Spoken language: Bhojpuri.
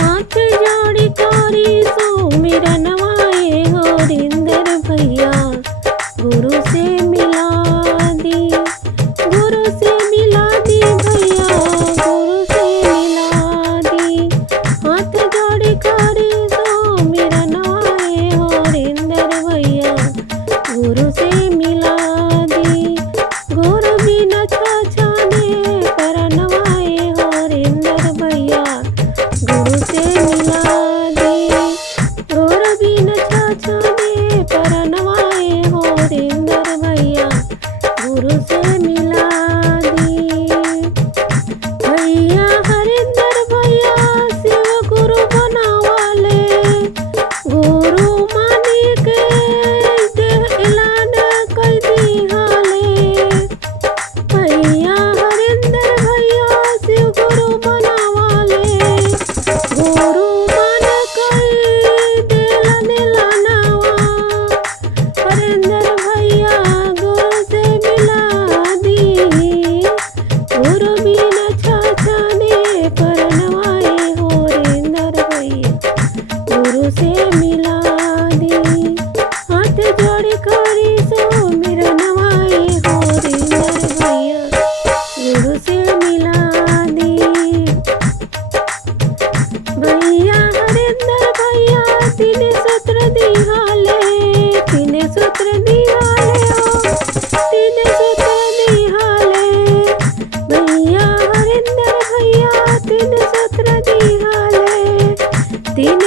हाथ जोड़ी करी सुमिरनवाए हो रिंदर भैया गुरु से मिला दी, गुरु से मिला दी भैया, गुरु से मिला दी। हाथ जोड़ी करी सुमिरनवाए हो रिंदर भैया गुरु से मिला दी। गुरु बिना छाछाने परनवाए हो रिंदर भैया गुरु से मिला दी। गुरु बिना छाछाने परनवाए हो रिंदर भैया गुरु से मिला दी। भैया हरिंदर भैया शिव गुरु बनावाले, गुरु मानी के ऐलान कर दिहाले। भैया हरिंदर भैया शिव गुरु बनावाले, गुरु मान कर दिलन लानावा। हरिंदर भैया गुरु से मिला दी, गुरु बिना छाछाने परनवाए हो रिंदर भैया गुरु से मिला दी। हाथ जोड़ी करी सुमिरनवाए हो रिंदर भैया गुरु से मिला दी। भैया हरिंदर भैया तीन सूत्र दिहाले, तीन सूत्र दिहाले हो, तीन सूत्र दिहाले। भैया हरिंदर भैया तीन सूत्र दिहाले, तीन